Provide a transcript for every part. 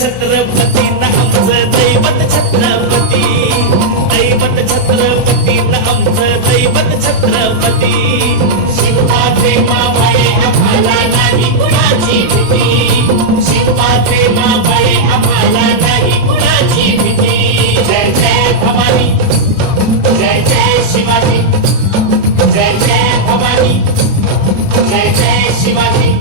छत्रपती न आमचं दैवत छत्रपती, दैवत छत्रपती न आमचं दैवत छत्रपती. शिवबाचे मावळे आम्हाला नाही कुणाची भीती, शिवबाचे मावळे आम्हाला नाही कुणाची भीती. जय जय भवानी, जय जय शिवाजी, जय जय भवानी, जय जय शिवाजी.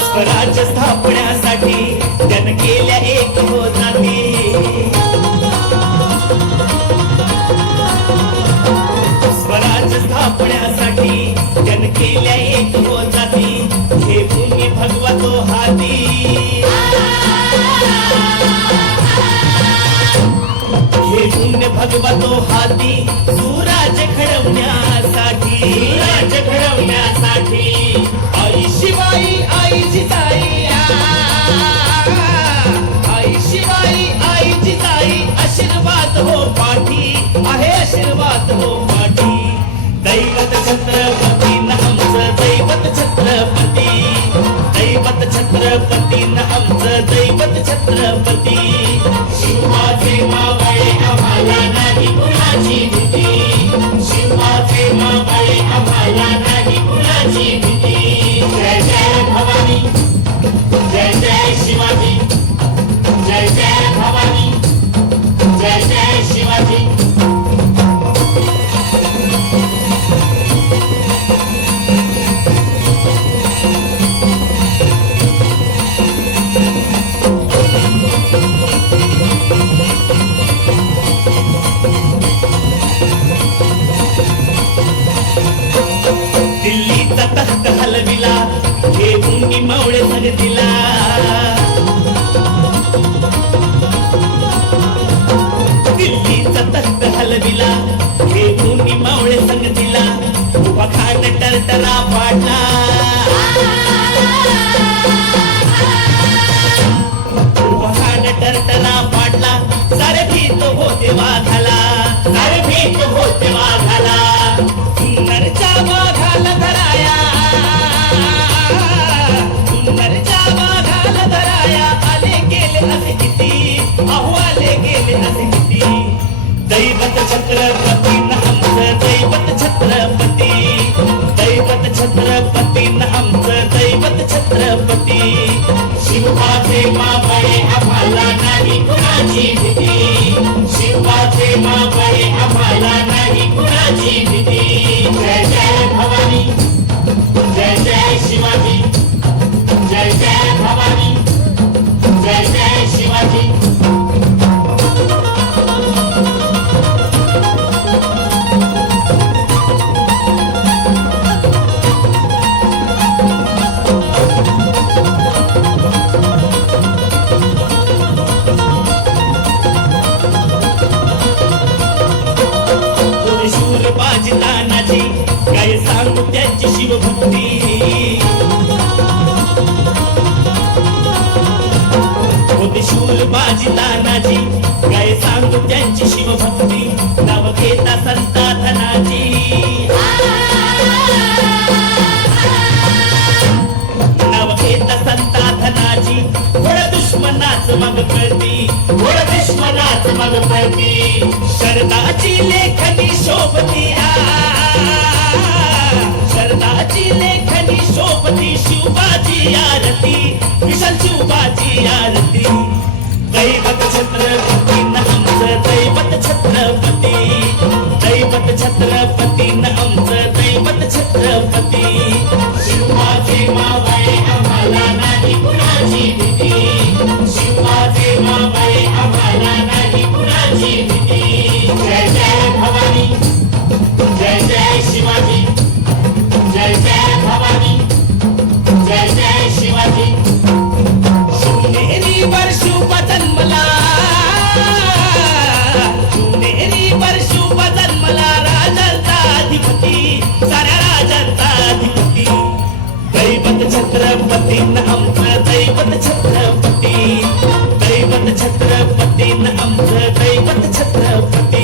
स्वराज्य स्थापण्यासाठी त्यानं केल्या एक होताती, स्वराज्य स्थापण्यासाठी त्यानं केल्या एक होताती. हे भूमी भगवा तो हाती, हे भूमी भगवा तो हाती. सुराज्य घडवण्यासाठी, सुराज्य घडवण्यासाठी आई शिवाई आई जिजाई, आई शिवाई आई जिजाई. आशीर्वाद हो पाठी आहे, आशीर्वाद हो पाठी. दैवत छत्रपती न आमचं दैवत छत्रपती, दैवत छत्रपती न आमचं दैवत छत्रपती. शिवाचे मावळे आम्हाला नाही कुणाची भीती, शिवाचे मावळे आम्हाला नाही कुणाची भीती. जय जय भवानी, जय जय शिवाजी, जय जय भवानी, जय जय शिवाजी. दिल्लीचा तख्त हलविला, हे भूमी मावळे दिला. दिल्लीचा तख्त हलविला, हे भूमी मावळे दिला. उभा खान टरटरा पाडला, उभा खान टरटरा पाडला. सारे भीत होते वाघाला, सारे भीत होते वाघाला. सुंदरच्या वाघाला धराया, सुंदरच्या वाघाला धराया. आले गेले असे किती, अहो आले गेले असे किती. दैवत छत्रपती न आमचं दैवत छत्रपती, दैवत छत्रपती न आमचं दैवत छत्रपती. शिवबाचे मावळे आम्हाला नाही कुणाची भीती, शिवबाचे मावळे आम्हाला नाही कुणाची भीती. जय जय भवानी, जय जय शिवाजी, जय जय भवानी, जय जय शिवाजी. शूरबाजी तानाजी काय सांगू त्यांची शिवभक्ती, होते शूरबाजी तानाजी काय सांगू त्यांची शिवभक्ती. नाव घेता संता धनाजी, नाव घेता संता धनाजी. थोडं दुश्मनाच मग कळती, थोडं दुश्मनाच मग कळती. शरदाची लेखनी शोभती, शरदाची लेखनी शोभती. शिवबाची आरती, विशाल शिवबाची आरती. दैवत छत्रपती न आमचं दैवत छत्रपती, दैवत छत्रपती न आमचं दैवत छत्रपती. शिवबाचे मावळे आम्हाला नाही कुणाची भीती, शिवबाचे मावळे आम्हाला नाही कुणाची भीती. जय जय भवानी, जय जय शिवाजी, जय जय भवानी, जय जय शिवाजी. शिवनेरीवर शुभ जन्मला, शिवनेरीवर शुभ जन्मला. राजांचा अधिपती, साऱ्या राजांचा अधिपती. दैवत छत्रपती छत्रपतीन आमचं दैवत छत्रपती दैवत छत्रपतीन आमचं दैवत छत्रपती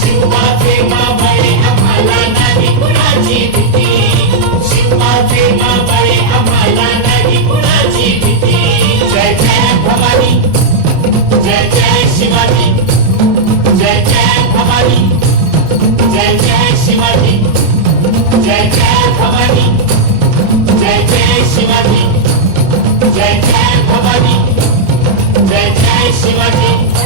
शिवाचे मावळे आम्हाला नाही कुणाची भीती शिवाचे मावळे आम्हाला नाही कुणाची भीती जय जय भवानी जय जय शिवाजी जय जय भवानी जय जय शिवाजी जय जय भवानी जय जय शिवाजी जय जय भवानी जय जय शिवाजी